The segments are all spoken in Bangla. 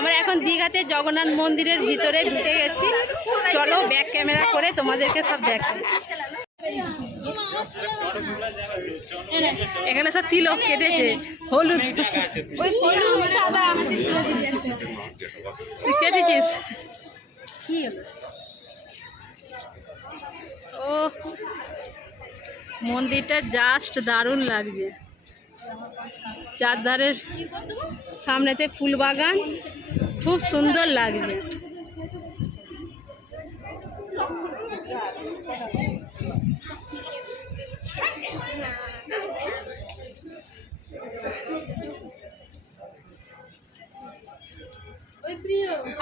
আমরা এখন দীঘাতে জগন্নাথ মন্দিরের ভিতরে ঢুকে গেছি। চলো ব্যাক ক্যামেরা করে তোমাদেরকে সব দেখাই। এখানে সব তিলক কেটেছে, হলুদ সাদা কেটেছিস কি হলো? ও মন্দিরটা জাস্ট দারুণ লাগছে। চারধারের সামনেতে ফুল বাগান, খুব সুন্দর লাগছে।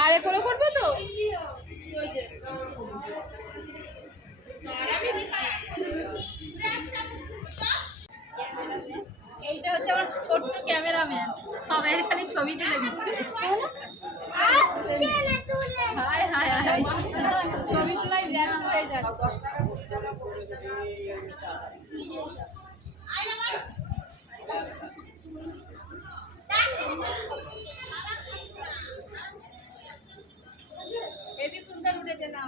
আরে করে করবে তো এইটা হচ্ছে আমার ছোট্ট ক্যামেরাম্যান, সবাই খালি ছবি তুলে দিচ্ছে। হাই হাই হাই, ছবি তোলাই ব্যস্ত হয়ে যাচ্ছে। 10 টাকা 20 টাকা 25 টাকা। হেবি সুন্দর উঠেছে না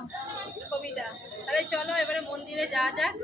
ছবিটা। তাহলে চলো এবারে মন্দিরে যাওয়া যাক।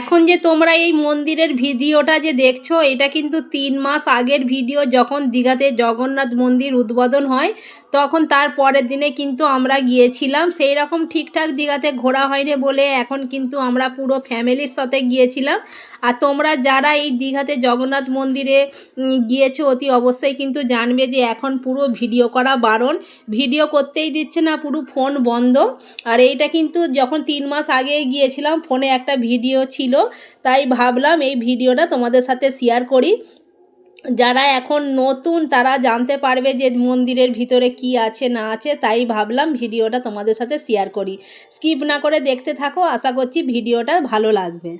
এখন যে তোমরা এই মন্দিরের ভিডিওটা যে দেখছো, এটা কিন্তু 3 মাস আগের ভিডিও। যখন দীঘাতে জগন্নাথ মন্দির উদ্বোধন হয় তখন তার পরের দিনে কিন্তু আমরা গিয়েছিলাম। সেই রকম ঠিকঠাক দীঘাতে ঘোরা হয়নি বলে এখন কিন্তু আমরা পুরো ফ্যামিলির সাথে গিয়েছিলাম। আর তোমরা যারা এই দীঘাতে জগন্নাথ মন্দিরে গিয়েছো অতি অবশ্যই কিন্তু জানবে যে এখন পুরো ভিডিও করা বারণ, ভিডিও করতেই দিচ্ছে না, পুরো ফোন বন্ধ। আর এইটা কিন্তু যখন 3 মাস আগে গিয়েছিলাম ফোনে একটা ভিডিও ছিল, তাই ভাবলাম এই ভিডিওটা তোমাদের সাথে শেয়ার করি। যারা এখন নতুন তারা জানতে পারবে যে মন্দিরের ভিতরে কি আছে না আছে, তাই ভাবলাম ভিডিওটা তোমাদের সাথে শেয়ার করি। স্কিপ না করে দেখতে থাকো, আশা করছি ভিডিওটা ভালো লাগবে।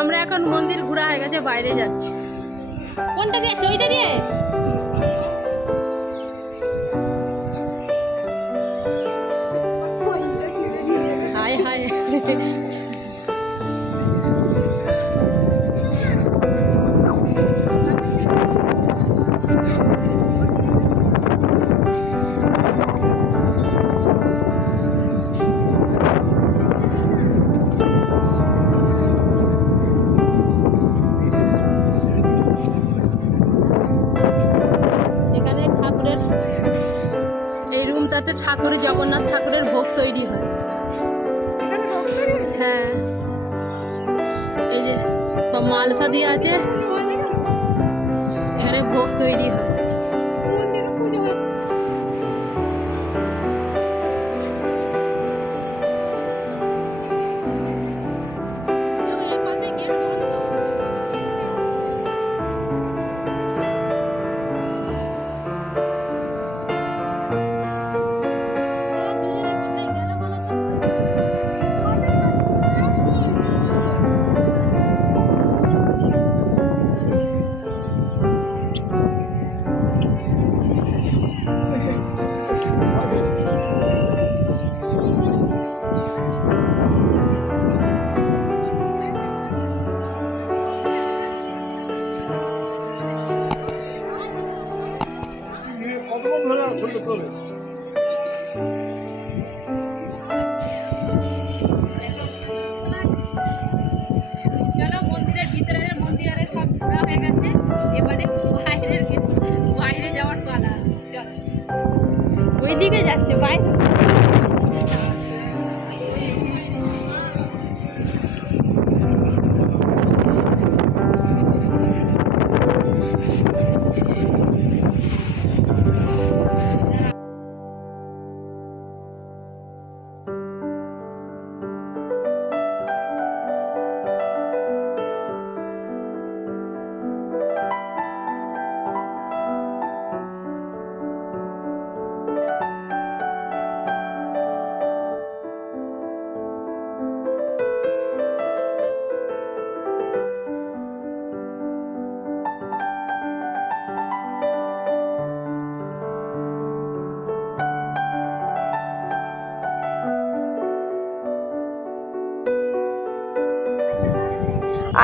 আমরা এখন মন্দির ঘোরা হয়ে গেছে, বাইরে যাচ্ছি। কোনটা দিয়ে? ওইটা দিয়ে? হায় হায়। এখানে ঠাকুরের এই রুমটাতে ঠাকুরের জগন্নাথ ঠাকুরের ভোগ তৈরি হয়। হ্যাঁ, এই যে সব মালসা দিয়ে আছে, এখানে ভোগ তৈরি হয়। কতক্ষণ ধরে আসলে তোলে? চলো, মন্দিরের ভিতরে মন্দিরে সব ঘোরা হয়ে গেছে, এবারে বাইরে যাওয়ার পালা। চলো, ওইদিকে যাচ্ছে বাইরে।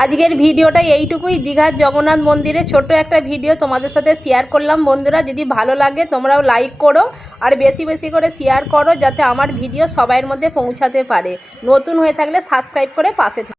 আজকের ভিডিওটা এইটুকুই। দীঘার জগন্নাথ মন্দিরে ছোট একটা ভিডিও তোমাদের সাথে শেয়ার করলাম। বন্ধুরা, যদি ভালো লাগে তোমরাও লাইক করো আর বেশি বেশি করে শেয়ার করো, যাতে আমার ভিডিও সবাইয়ের মধ্যে পৌঁছাতে পারে। নতুন হয়ে থাকলে সাবস্ক্রাইব করে পাশে